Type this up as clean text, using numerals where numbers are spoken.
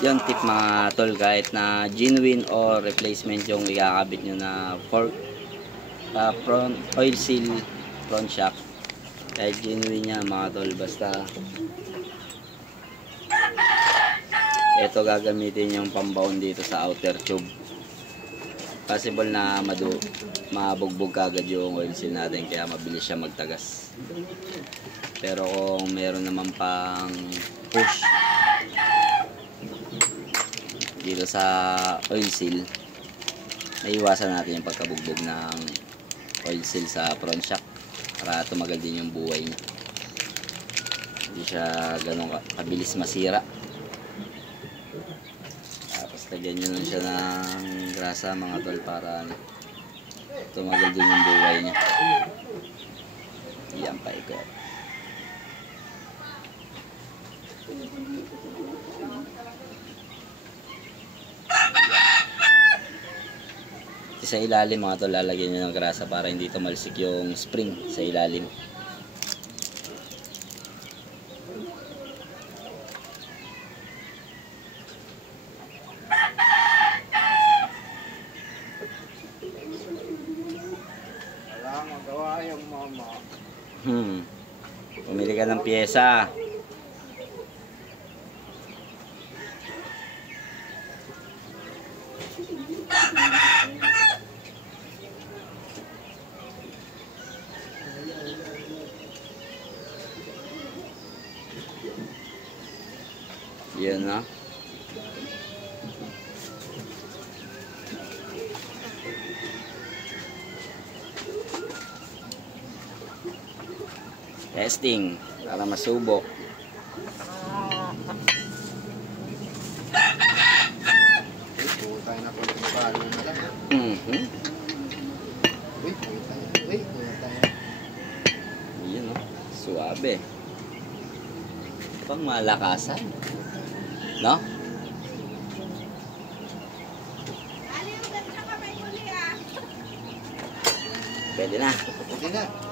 Yung tip mga tol, kahit na genuine or replacement yung ikakabit nyo na front oil seal front shock, kahit genuine nya mga tol, basta ito gagamitin yung pambaon dito sa outer tube, possible na mabugbog kagad yung oil seal natin, kaya mabilis siya magtagas. Pero kung meron naman pang push dito sa oil seal, naiwasan natin yung pagkabugbog ng oil seal sa front shock para tumagal din yung buhay niya, hindi siya ganun kabilis masira. Tapos lagyan nyo lang siya ng grasa mga tol para tumagal din yung buhay niya. Iyan pa ikot. Sa ilalim mga tol, lalagyan nyo ng grasa para hindi tumalsik yung spring sa ilalim. Wala magawa yung mama. Pumili ka ng pyesa. Yan na. Testing para masubok. Tayo na konting palo na lang. Uy, tayo. Yan o. Suabe. Pang malakasan. No? Pwede na. Pwede na.